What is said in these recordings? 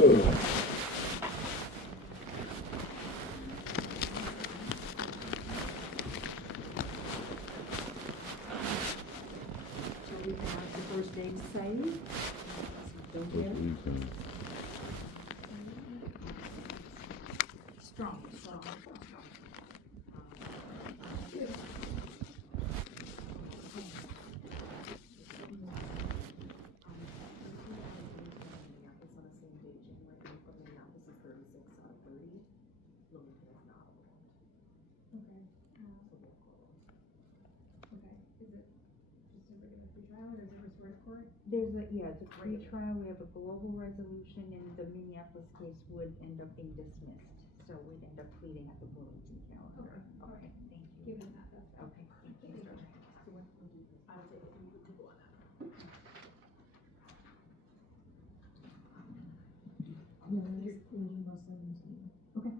we can have the first name Saeed. Don't get it. Strong. There's it's a pre-trial, we have a global resolution, and the Minneapolis case would end up being dismissed. So we'd end up pleading at the Bloomington calendar. Okay, thank you. Given that, that's fine. Okay, thank you. Okay.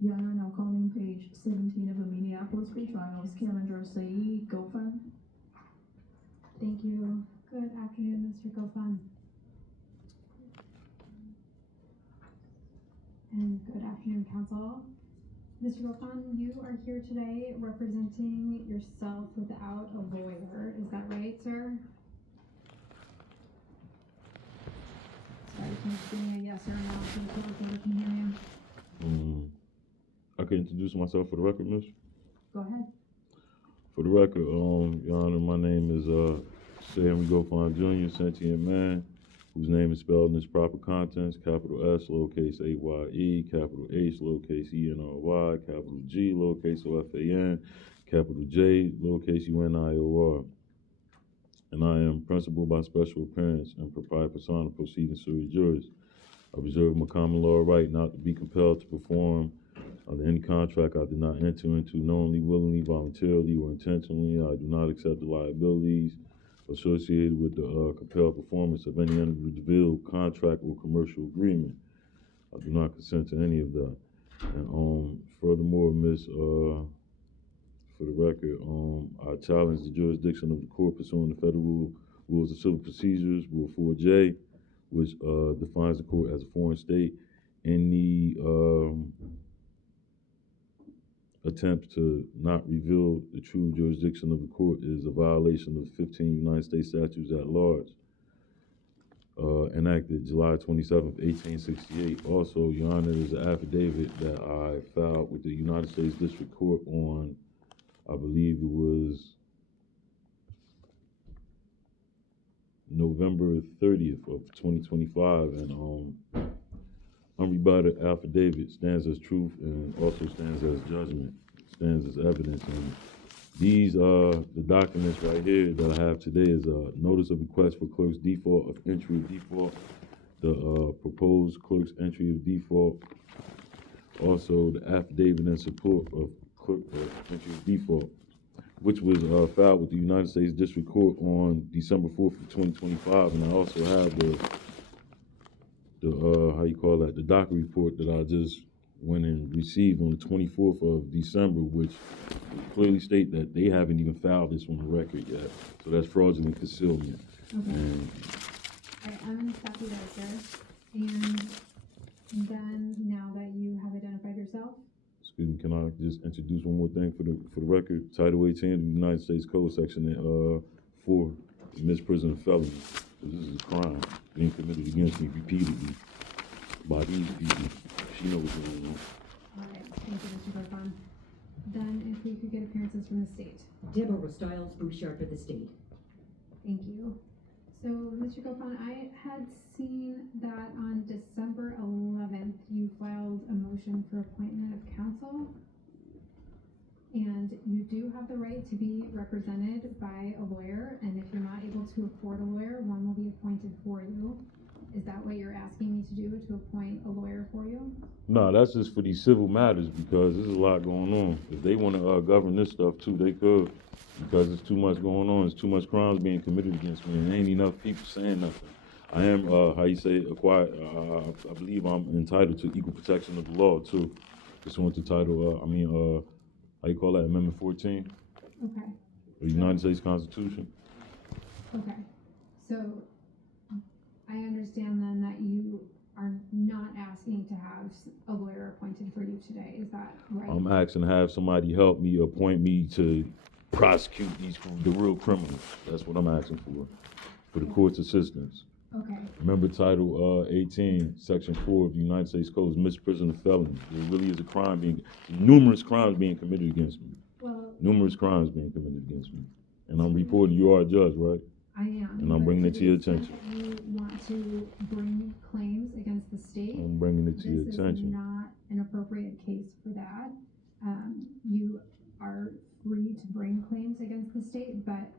Your Honor, now calling page 17 of the Minneapolis pretrials, Calendar Saeed Gofan. Thank you. Good afternoon, Mr. Gofan. And good afternoon, counsel. Mr. Gofan, you are here today representing yourself without a lawyer. Is that right, sir? Sorry, can you give me a yes or a no so the court reporter can hear you? I can introduce myself for the record, miss. Go ahead. For the record, Your Honor, my name is Henry Gofan Jr., sentient man, whose name is spelled in its proper contents: capital S, lowercase A-Y-E, capital H, lowercase E-N-R-Y, capital G, lowercase O-F-A-N, capital J, lowercase U-N-I-O-R. And I am principal by special appearance and proprietary persona proceeding sui juris. I reserve my common law right not to be compelled to perform under any contract I did not enter into knowingly, willingly, voluntarily, or intentionally. I do not accept the liabilities associated with the compelled performance of any individual contract or commercial agreement. I do not consent to any of that. And furthermore, miss, for the record, I challenge the jurisdiction of the court pursuant to Federal Rules of Civil Procedures, Rule 4J, which defines the court as a foreign state. Any attempt to not reveal the true jurisdiction of the court is a violation of 15 United States statutes at large, enacted July 27th, 1868. Also, Your Honor, is an affidavit that I filed with the United States District Court on, I believe it was November 30th of 2025, and unrebutted affidavit stands as truth and also stands as judgment, stands as evidence. And these the documents right here that I have today is a notice of request for clerk's default of entry of default, the proposed clerk's entry of default, also the affidavit in support of clerk entry of default, which was filed with the United States District Court on December 4th of 2025. And I also have the the docket report that I just went and received on the 24th of December, which clearly state that they haven't even filed this on the record yet. So that's fraudulent concealment. Okay. And I'm going to stop you there, sir. And then, now that you have identified yourself, excuse me, can I just introduce one more thing for the record? Title 18 of the United States Code, Section 4, misprision of felony. So this is a crime being committed against me repeatedly by these people. She knows what's going on. all right, thank you, Mr. Gofan. Then, if we could get appearances from the state. Deborah Stiles, Bouchard for the state. Thank you. So, Mr. Gofan, I had seen that on December 11th, you filed a motion for appointment of counsel. And you do have the right to be represented by a lawyer, and if you're not able to afford a lawyer, one will be appointed for you. Is that what you're asking me to do, to appoint a lawyer for you? No, that's just for these civil matters because there's a lot going on. If they want to govern this stuff too, they could, because there's too much going on. There's too much crimes being committed against me, and ain't enough people saying nothing. I am, acquired, I believe I'm entitled to equal protection of the law too. Pursuant to title, Amendment 14 Okay. of the United States Constitution. Okay. So understand then that you are not asking to have a lawyer appointed for you today, is that right? I'm asking to have somebody help me, appoint me to prosecute the real criminals. That's what I'm asking for the court's assistance. Okay, Remember Title 18, Section 4 of the United States Code is misprision of felony. There really is a crime numerous crimes being committed against me. well, Numerous crimes being committed against me. And I'm reporting, you are a judge, right? I am. And I'm but bringing it to your the extent attention. that you want to bring claims against the state, I'm bringing it to your this is attention. not an appropriate case for that. You are free to bring claims against the state, but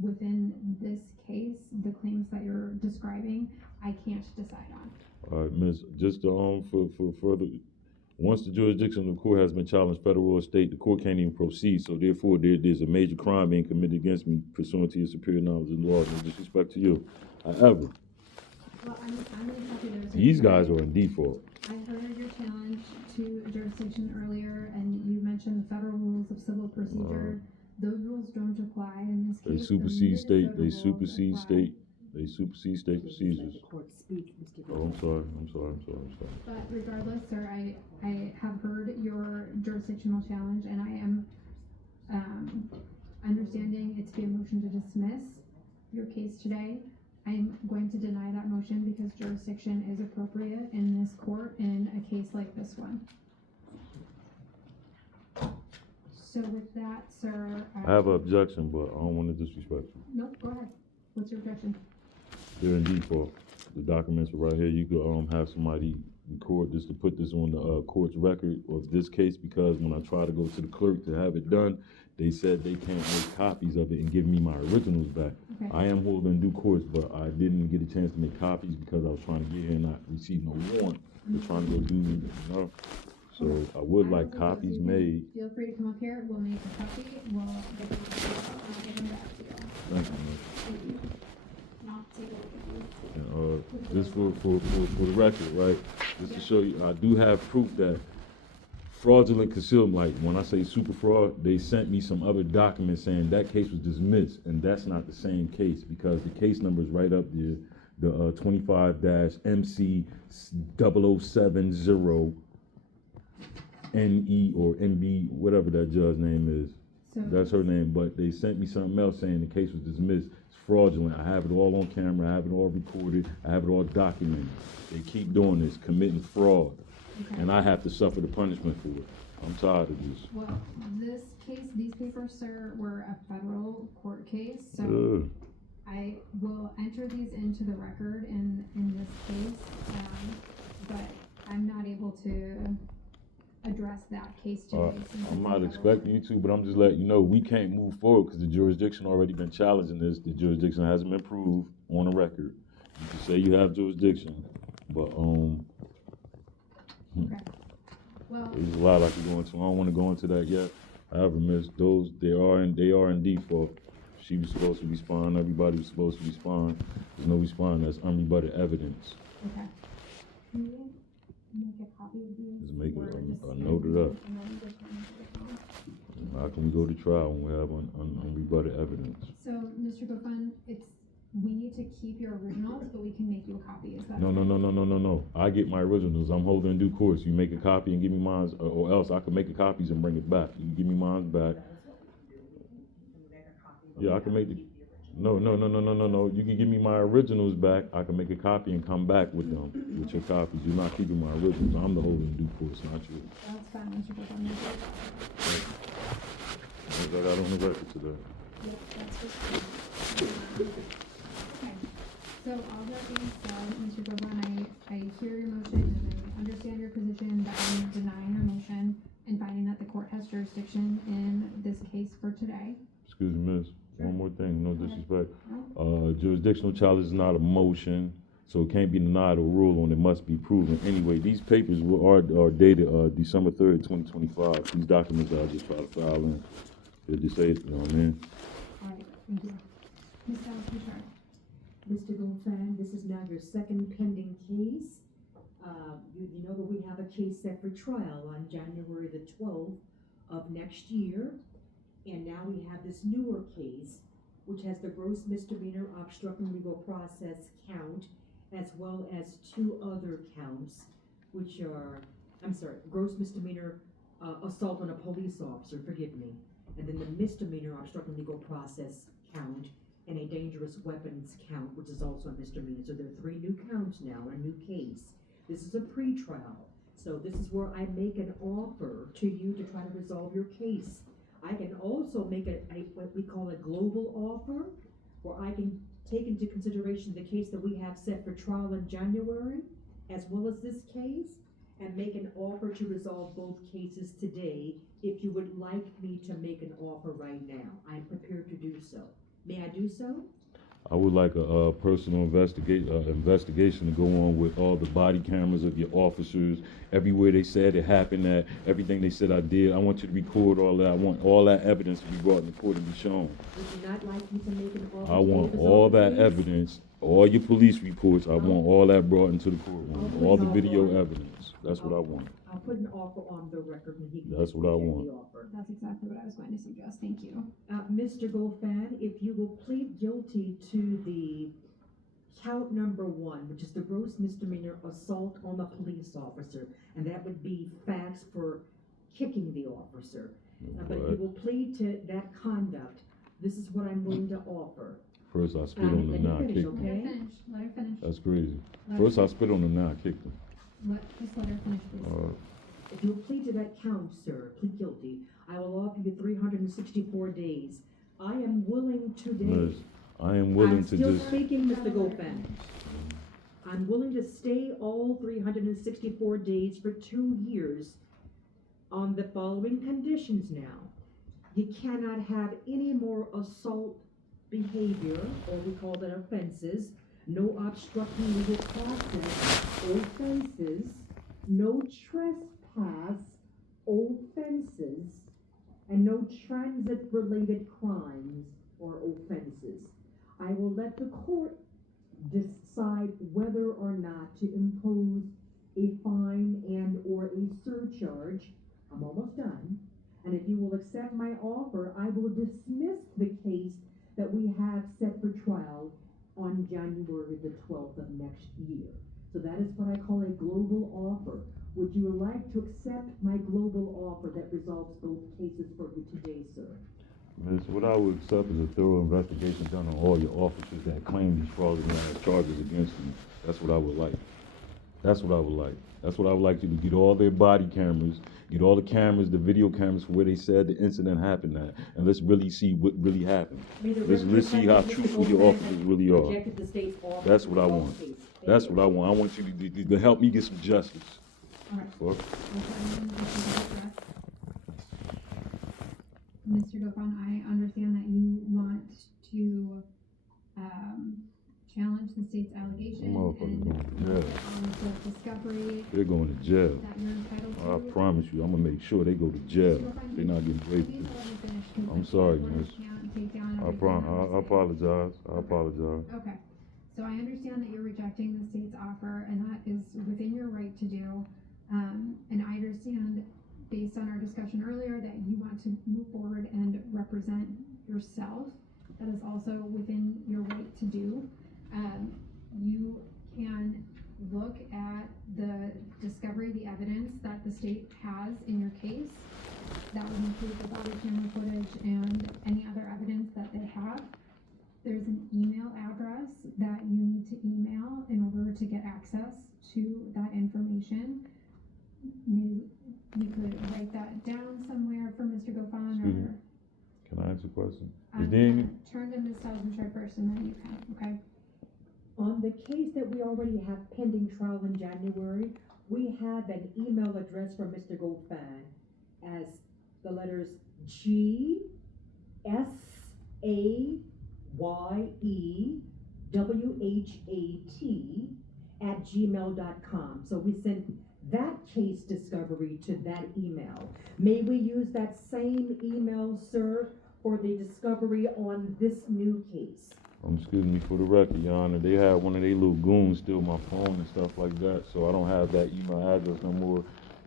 within this case, the claims that you're describing, I can't decide on. All right, Miss, just for further, once the jurisdiction of the court has been challenged, federal or state, the court can't even proceed. So therefore, there's a major crime being committed against me pursuant to your superior knowledge of the law. No disrespect to you. However, Well, I'm gonna tell you there's. these guys are in default. I heard your challenge to jurisdiction earlier, and you mentioned federal rules of civil procedure. Those rules don't apply in this They case. supersede The state. They Minnesota rules supersede apply. state. They supersede state procedures. Let the court speak, Mr. Oh, I'm Goldstein. sorry. I'm sorry. I'm sorry. I'm sorry. But regardless, sir, I have heard your jurisdictional challenge, and I am understanding it to be a motion to dismiss your case today. I'm going to deny that motion because jurisdiction is appropriate in this court in a case like this one. So with that, sir. I have an objection, but I don't want to disrespect you. Nope, go ahead. What's your objection? They're in default. The documents are right here. You could have somebody record this to put this on the court's record of this case, because when I try to go to the clerk to have it done, they said they can't make copies of it and give me my originals back. Okay. I am holding due course, but I didn't get a chance to make copies because I was trying to get here and not receive no warrant. They're trying to go do, you know. So I would like copies made. Feel free to come up here. We'll make a copy. We'll get them back to you. Thank you, man. Not take a look at you. And, just for the record, right? Just to show you, I do have proof that fraudulent concealment, like when I say super fraud, they sent me some other documents saying that case was dismissed, and that's not the same case because the case number is right up there, the 25-MC 0070 NE or NB, whatever that judge's name is. So That's her name, but they sent me something else saying the case was dismissed. It's fraudulent. I have it all on camera. I have it all recorded. I have it all documented. They keep doing this, committing fraud, okay. and I have to suffer the punishment for it. I'm tired of this. Well, this case, these papers, sir, were a federal court case, so Ugh. I will enter these into the record in this case, but I'm not able to address that case today. since I'm it's a not federal expecting you to, but I'm just letting you know we can't move forward because the jurisdiction already been challenging this. The jurisdiction hasn't been proved on the record. You can say you have jurisdiction, but Okay. Well, there's a lot I could go into. I don't want to go into that yet. However, Miss, they are in default. She was supposed to respond. Everybody was supposed to respond. There's no respond. That's unrebutted evidence. okay. Can you make a copy of these? Just make it, or just I note it up. and then just run it to the phone? How can we go to trial when we have unrebutted evidence? So, Mr. Gofun, we need to keep your originals, but we can make you a copy, is that? No. I get my originals. I'm holding due course. You make a copy and give me mine, or else I can make the copies and bring it back. You give me mine back. Yeah, I can make the. No. You can give me my originals back. I can make a copy and come back with them, with your copies. You're not keeping my originals. I'm the holding due course, not you. That's fine, Mr. Gofun. I got on the record today. Yep, that's just fine. Okay, so all that being said, Mr. Gofun, I hear your motion and I understand your position that I'm denying your motion and finding that the court has jurisdiction in this case for today. Excuse me, miss. One more thing, no disrespect. No? Jurisdictional challenge is not a motion, so it can't be denied or ruled on. It must be proven. Anyway, these papers are dated December 3rd, 2025. These documents that I just tried to file in. They just say, you know what I mean? All right, thank you. Ms. Bouchard. Mr. Goldstein, this is now your second pending case. You know that we have a case set for trial on January the 12th of next year. And now we have this newer case, which has the gross misdemeanor obstructing legal process count as well as 2 other counts, which are, gross misdemeanor assault on a police officer, forgive me, and then the misdemeanor obstructing legal process count, and a dangerous weapons count, which is also a misdemeanor. So there are 3 new counts now, a new case. This is a pretrial. So this is where I make an offer to you to try to resolve your case. I can also make what we call a global offer, where I can take into consideration the case that we have set for trial in January, as well as this case, and make an offer to resolve both cases today. If you would like me to make an offer right now, I'm prepared to do so. May I do so? I would like a personal investigation to go on with all the body cameras of your officers, everywhere they said it happened at, everything they said I did. I want you to record all that. I want all that evidence to be brought in court and be shown. Would you not like me to make an offer? I want to all resolve the that case? evidence, all your police reports. I want all that brought into the courtroom, all the video evidence. That's what I want. I'll put an offer on the record and he can. That's what I reject want. the offer. That's exactly what I was going to suggest. Thank you. Mr. Gofan, if you will plead guilty to the count number 1, which is the gross misdemeanor assault on a police officer, and that would be facts for kicking the officer. But if you will plead to that conduct, this is what I'm willing to offer. First I spit on Let him, me now I finish, kicked him. Let her okay? finish. Let her finish. That's crazy. Let First her I spit on him, now I kicked him. Just let her finish, please. If you plead to that count, sir, plead guilty, I will offer you 364 days. I am willing today. Liz, I am willing I'm to still just, speaking, Mr. Gofan. I'm willing to stay all 364 days for 2 years on the following conditions now. You cannot have any more assault behavior, or we call that offenses, no obstructing legal process, offenses, no trespass, offenses, and no transit-related crimes or offenses. I will let the court decide whether or not to impose a fine and or a surcharge. I'm almost done. And if you will accept my offer, I will dismiss the case that we have set for trial on January the 12th of next year. So that is what I call a global offer. Would you like to accept my global offer that resolves both cases for you today, sir? Miss, what I would accept is a thorough investigation done on all your officers that claim these fraudulent charges against you. That's what I would like. That's what I would like. That's what I would like you to get all their body cameras, get all the cameras, the video cameras for where they said the incident happened at, and let's really see what really happened. Let's see how truthful your officers really are. Rejected the state's offer That's to what I resolve want. the case. That's what I want. I want you to help me get some justice. All right. Fuck. Mr. Gofan, I understand that you want to challenge the state's allegation Motherfucker and going to jail. on the discovery They're going to jail. that you're entitled to. I promise you, I'm gonna make sure they go to jail. Mr. Gofan, They're not getting away please with it. let me finish, 'cause I'm the sorry, court miss. can't take down I everything that I I'm saying. apologize. I apologize. Okay, so I understand that you're rejecting the state's offer, and that is within your right to do. And I understand, based on our discussion earlier, that you want to move forward and represent yourself. That is also within your right to do. You can look at the discovery, the evidence that the state has in your case. That would include the body camera footage and any other evidence that they have. There's an email address that you need to email in order to get access to that information. Maybe you could write that down somewhere for Mr. Gofan, Excuse me. or Can I ask a question? Is I'm there any, gonna turn to Ms. Salzman first, and then you can, okay? On the case that we already have pending trial in January, we have an email address from Mr. Gofan as the letters GSAYEWHAT@gmail.com. So we sent that case discovery to that email. May we use that same email, sir, for the discovery on this new case? excuse me for the record, Your Honor, they had one of their little goons steal my phone and stuff like that, so I don't have that email address no more.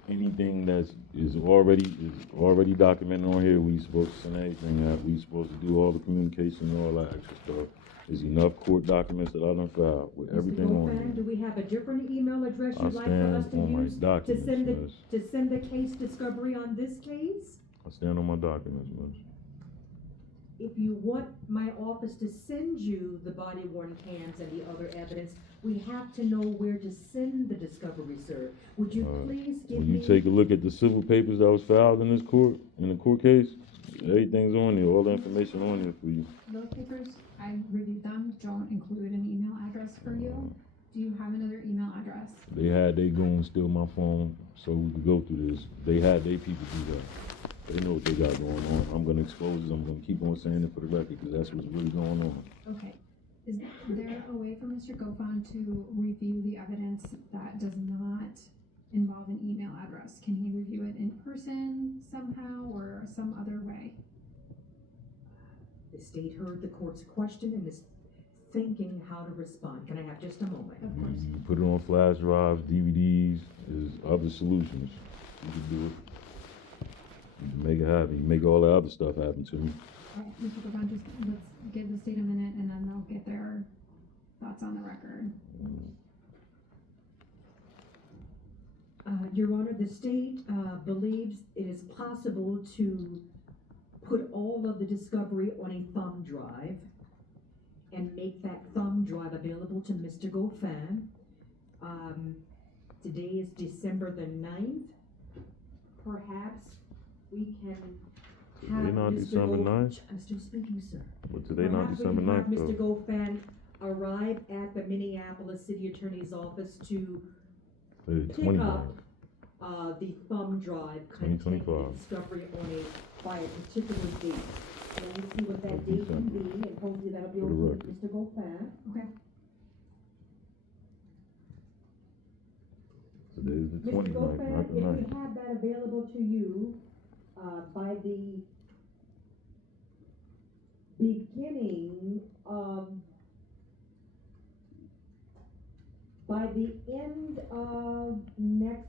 Anything is already documented on here. We supposed to send anything that we supposed to do, all the communication and all that extra stuff. There's enough court documents that I done filed with everything Mr. on Goffin, there. do we have a different email address I you'd like for us stand to on my use to documents, send the, miss. to send the case discovery on this case? I stand on my documents, miss. If you want my office to send you the body worn cams and the other evidence, we have to know where to send the discovery, sir. Would you please give When me? you take a look at the civil papers that was filed in this court, in the court case, everything's on there, all the information on there for you. Those papers, I reviewed them, don't include an email address for you. Do you have another email address? They had they goons steal my phone so we could go through this. They had their people do that. They know what they got going on. I'm gonna expose it. I'm gonna keep on saying it for the record because that's what's really going on. Okay. Is there a way for Mr. Goffin to review the evidence that does not involve an email address? Can he review it in person somehow or some other way? The state heard the court's question and is thinking how to respond. Can I have just a moment? Of course. You put it on flash drives, DVDs, there's other solutions. You can do it. You can make it happen. You can make all the other stuff happen to me. All right, Mr. Goffin, just let's give the state a minute and then they'll get their thoughts on the record. Your Honor, the state, believes it is possible to put all of the discovery on a thumb drive and make that thumb drive available to Mr. Goffin. Today is December the 9th. Perhaps we can have Today not Mr. December 9th? I'm still speaking, sir. But today not Perhaps we December can have 9th Mr. though. Goffin arrive at the Minneapolis City Attorney's Office to The pick 29th. up the thumb drive containing the 2025. discovery by a particular date. And we see what that date can be, and hopefully that'll be For the okay with record. Mr. Goffin. Okay. Today is the Mr. 29th, not Goffin, the if we 9th. have that available to you, by the beginning of, by the end of next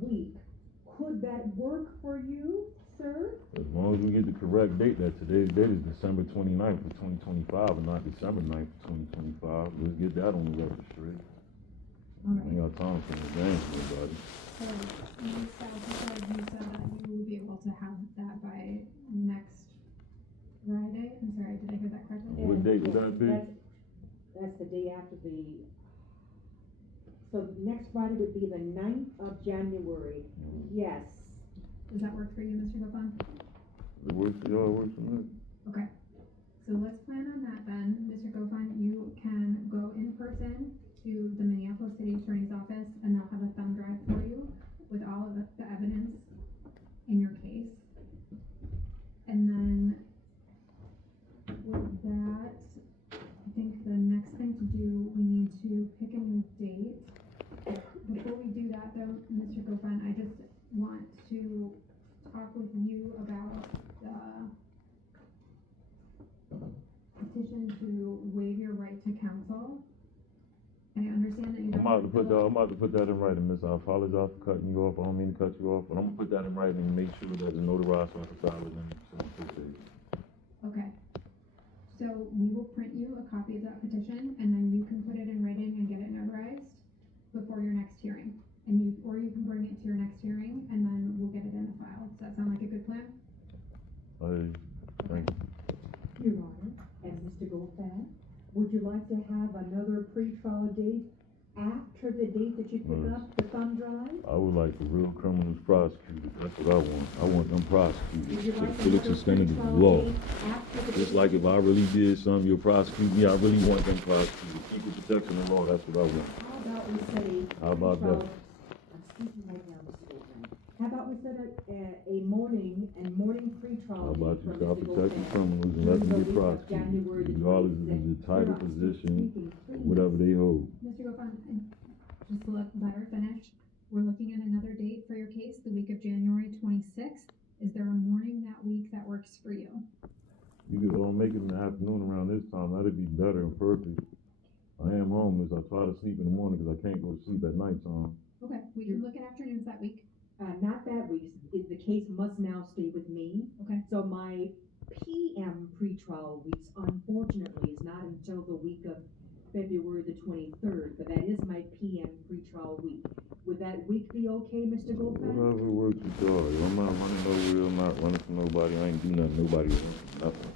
week, could that work for you, sir? As long as we get the correct date, that today's date is December 29th of 2025 and not December 9th of 2025. Let's get that on the record straight. All I right. ain't got time for no games, nobody. So, Ms. Stout, you said that you will be able to have that by next Friday? I'm sorry, did I hear that correctly? What date would that be? That's the day after so next Friday would be the 9th of January. Yes. Does that work for you, Mr. Goffin? It works for y'all, it works for me. Okay. So let's plan on that then. Mr. Goffin, you can go in person to the Minneapolis City Attorney's Office and they'll have a thumb drive for you with all of the evidence in your case. And then with that, I think the next thing to do, we need to pick a new date. Before we do that though, Mr. Goffin, I just want to talk with you about the petition to waive your right to counsel. I understand that you don't. I'm about to put that in writing, miss. I apologize for cutting you off. I don't mean to cut you off, but I'm gonna put that in writing and make sure that it's notarized so I can file it in. Okay. So we will print you a copy of that petition and then you can put it in writing and get it notarized before your next hearing. Or you can bring it to your next hearing and then we'll get it in the file. Does that sound like a good plan? Thank you. Your Honor, and Mr. Goffin, would you like to have another pretrial date after the date that you pick up the thumb drive? I would like the real criminals prosecuted. That's what I want. I want them prosecuted Would you to like the fullest another extent of the pretrial law. date after the Just date? like if I really did something, you'll prosecute me. I really want them prosecuted. Equal protection of law. That's what I want. How about we set a How about pretrial- that? I'm speaking right now, Mr. Goffin. How about we set a morning pretrial How date about for you stop Mr. protecting Goffin? criminals and let them During get the week of January prosecuted, the regardless of 26th. the title, Sir, I'm position, speaking, please. whatever they hold. Mr. Goffin, just to let her finish, we're looking at another date for your case, the week of January 26th. Is there a morning that week that works for you? You could make it in the afternoon around this time. That'd be better and perfect. I am homeless. I try to sleep in the morning because I can't go to sleep at nighttime. Okay, we can look at afternoons that week. Not that week, the case must now stay with me. Okay. So my PM pretrial weeks, unfortunately, is not until the week of February the 23rd, but that is my PM pretrial week. Would that week be okay, Mr. Goldfein? Whatever works with y'all. I'm not running nowhere, I'm not running from nobody, I ain't do nothing, nobody wants nothing.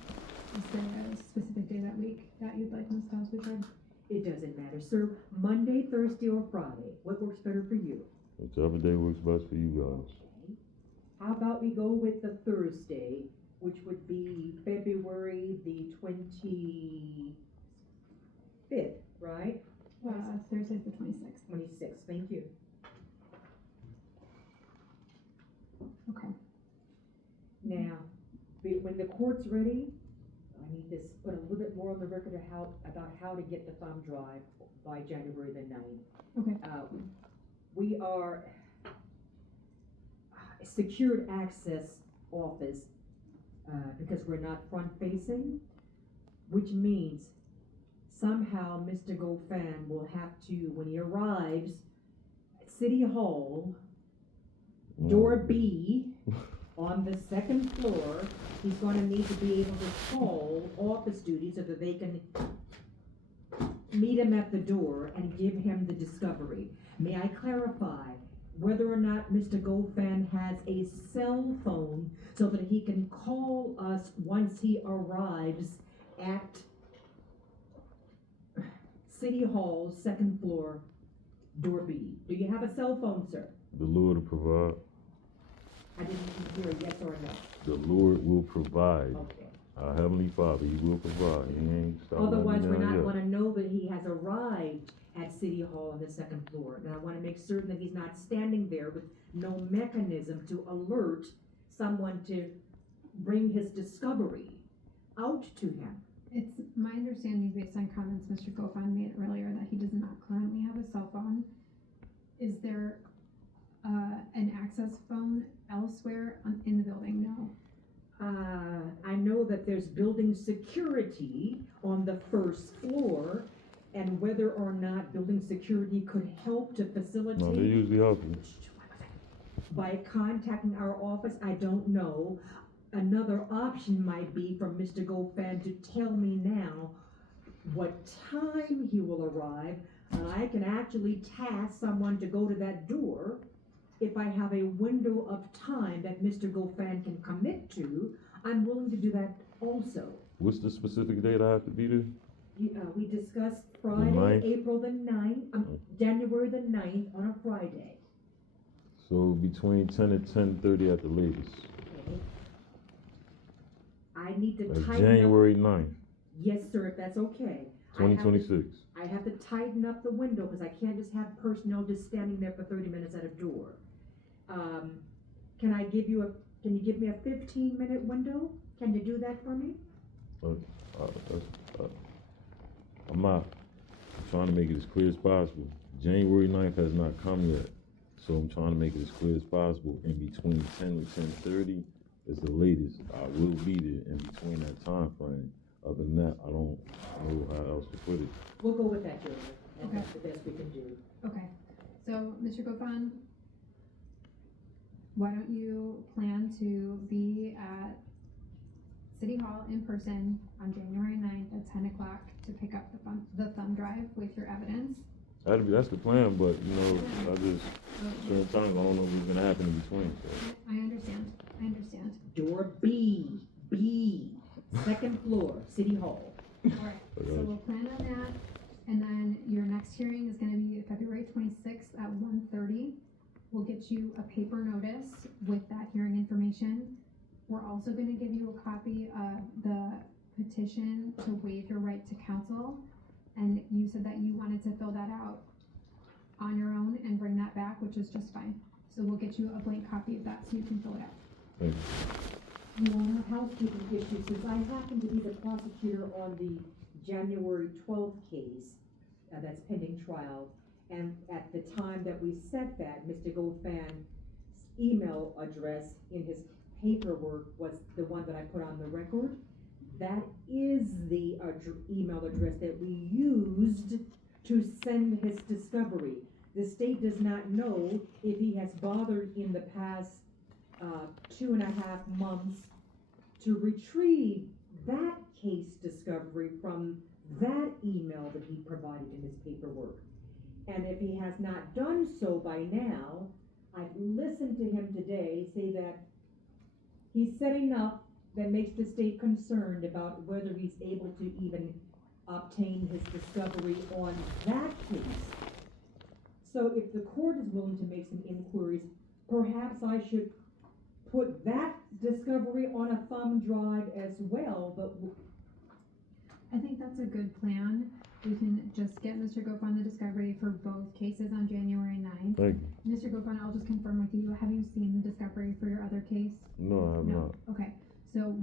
Is there a specific day that week that you'd like Ms. Dawes preferred? It doesn't matter, sir. Monday, Thursday, or Friday. What works better for you? Whichever day works best for you guys. Okay. How about we go with the Thursday, which would be February the 25th, right? Thursday's the 26th. 26th, thank you. Okay. Now, when the court's ready, I need to put a little bit more on the record about how to get the thumb drive by January the 9th. Okay. We are a secured access office because we're not front facing, which means somehow Mr. Goldfein will have to, when he arrives at City Hall, door B, on the second floor, he's going to need to be able to call office duty so that they can meet him at the door and give him the discovery. May I clarify whether or not Mr. Goldfein has a cell phone so that he can call us once he arrives at City Hall, second floor, door B? Do you have a cell phone, sir? The Lord will provide. I didn't hear a yes or a no. The Lord will provide. Okay. Our Heavenly Father, He will provide. He ain't stopping Otherwise, we're down not yet. gonna know that he has arrived at City Hall on the second floor. And I wanna make certain that he's not standing there with no mechanism to alert someone to bring his discovery out to him. It's my understanding, based on comments Mr. Goldfein made earlier, that he does not currently have a cell phone. Is there an access phone elsewhere in the building? No. I know that there's building security on the first floor, and whether or not building security could help to facilitate. No, they usually help you. By contacting our office, I don't know. Another option might be for Mr. Goldfein to tell me now what time he will arrive, and I can actually task someone to go to that door. If I have a window of time that Mr. Goldfein can commit to, I'm willing to do that also. What's the specific date I have to be there? We discussed Friday, 9th? April the 9th, January the 9th on a Friday. So between 10 and 10:30 at the latest. Okay. I need to That's tighten up. January 9th, Yes, sir, if that's okay. 2026. I have to tighten up the window because I can't just have personnel just standing there for 30 minutes at a door. Can you give me a 15-minute window? Can you do that for me? I'm trying to make it as clear as possible. January 9th has not come yet. So I'm trying to make it as clear as possible. In between 10 and 10:30 is the latest. I will be there in between that time frame. Other than that, I don't know how else to put it. We'll go with that, Julia. And Okay. that's the best we can do. Okay. So, Mr. Goldfein, why don't you plan to be at City Hall in person on January 9th at 10 o'clock to pick up the thumb drive with your evidence? That's the plan, but certain times I don't know what's gonna happen in between. So. I understand. Door B, second floor, City Hall. Alright, so we'll plan on that, and then your next hearing is gonna be February 26th at 1:30. We'll get you a paper notice with that hearing information. We're also gonna give you a copy of the petition to waive your right to counsel, and you said that you wanted to fill that out on your own and bring that back, which is just fine. So we'll get you a blank copy of that so you can fill it out. Thank you. You know, housekeeping issue, since I happen to be the prosecutor on the January 12th case that's pending trial, and at the time that we set that, Mr. Goldfein's email address in his paperwork was the one that I put on the record. That is the email address that we used to send his discovery. The state does not know if he has bothered in the past 2.5 months to retrieve that case discovery from that email that he provided in his paperwork. And if he has not done so by now, I've listened to him today say that he's setting up that makes the state concerned about whether he's able to even obtain his discovery on that case. So if the court is willing to make some inquiries, perhaps I should put that discovery on a thumb drive as well, but I think that's a good plan. We can just get Mr. Gofan the discovery for both cases on January 9th. Thank you. Mr. Gofan, I'll just confirm with you, have you seen the discovery for your other case? No, I have not. Okay, so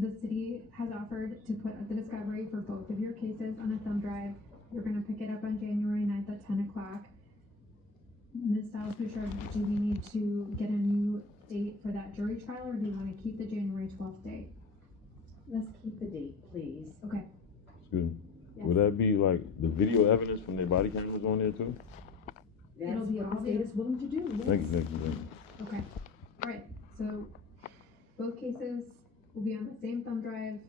the city has offered to put the discovery for both of your cases on a thumb drive. You're gonna pick it up on January 9th at 10 o'clock. Ms. Stiles Bouchard, do we need to get a new date for that jury trial, or do you wanna keep the January 12th date? let's keep the date, please. Okay. Excuse me. Yes. Would that be like the video evidence from their body cameras on there too? That's It'll be what the all state the- is willing to do, yes. Thank you, thank you, thank you. Okay, alright, so both cases will be on the same thumb drive.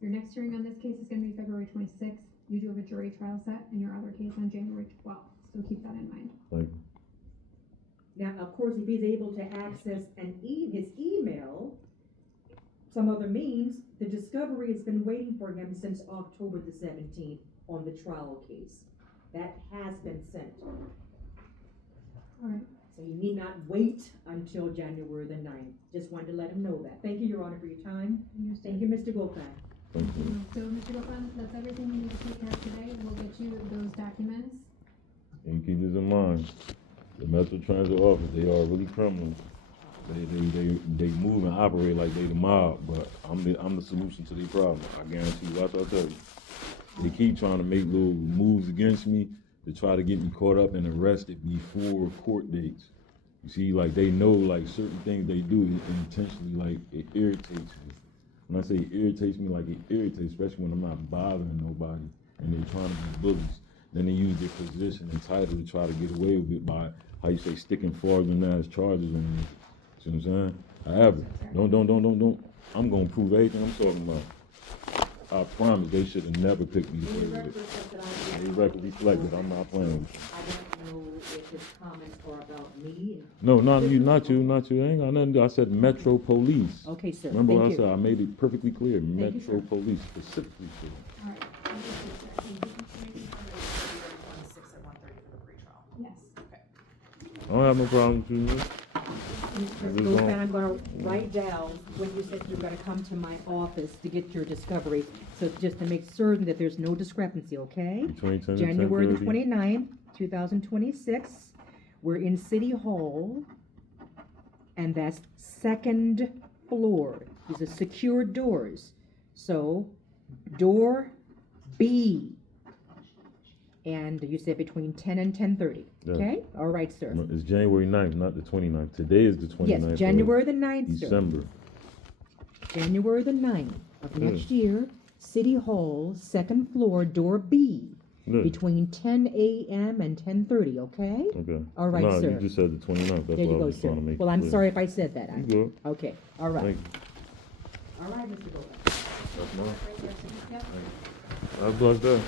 Your next hearing on this case is gonna be February 26th. You do have a jury trial set and your other case on January 12th, so keep that in mind. Thank you. Now, of course, if he's able to access his email, some other means, the discovery has been waiting for him since October the 17th on the trial case. That has been sent. Alright, So you need not wait until January the 9th. Just wanted to let him know that. Thank you, Your Honor, for your time. Thank you, Mr. Gofan. Thank you. So, Mr. Gofan, that's everything we need to take care of today. We'll get you those documents. And keep this in mind, the Metro Transit office, they are really criminals. They move and operate like they the mob, but I'm the solution to their problem. I guarantee you, watch what I tell you. They keep trying to make little moves against me to try to get me caught up and arrested before court dates. You see, like they know like certain things they do intentionally, like it irritates me. When I say it irritates me, like it irritates, especially when I'm not bothering nobody and they're trying to be bullies. Then they use their position and title to try to get away with it by, how you say, sticking fraudulent ass charges on me. See what I'm saying? However, don't. I'm gonna prove everything I'm talking about. I promise they should have never picked me to play with it. They record reflected, I'm not playing with you. I don't know if his comments are about me. No, not you. I ain't got nothing to do. I said Metro Police. Okay, sir. Remember what I Thank you. said? I made it perfectly clear. you, Metro sir. Police specifically said. Alright, yes. I don't have no problem with you, man. Ms. Gofan, I'm gonna write down when you said you're gonna come to my office to get your discovery. So just to make certain that there's no discrepancy, okay? Between 10 and January the 10:30. 29th, 2026, we're in City Hall, and that's second floor. These are secured doors. So, door B. And you said between 10 and 10:30, Yes. okay? All right, sir. It's January 9th, not the 29th. Today is the 29th. Yes, January the 9th, sir. December. January the 9th of Yeah. next year, City Hall, second floor, door B, Yeah. between 10 a.m. and 10:30, okay? Okay. All right, No, sir. you just said the 29th. That's There why you I go, was sir. trying to make Well, it I'm clear. sorry if I said that. You good. Okay, all right. Thank you. All right, Mr. Gofan. That's mine. Yep. I blessed that.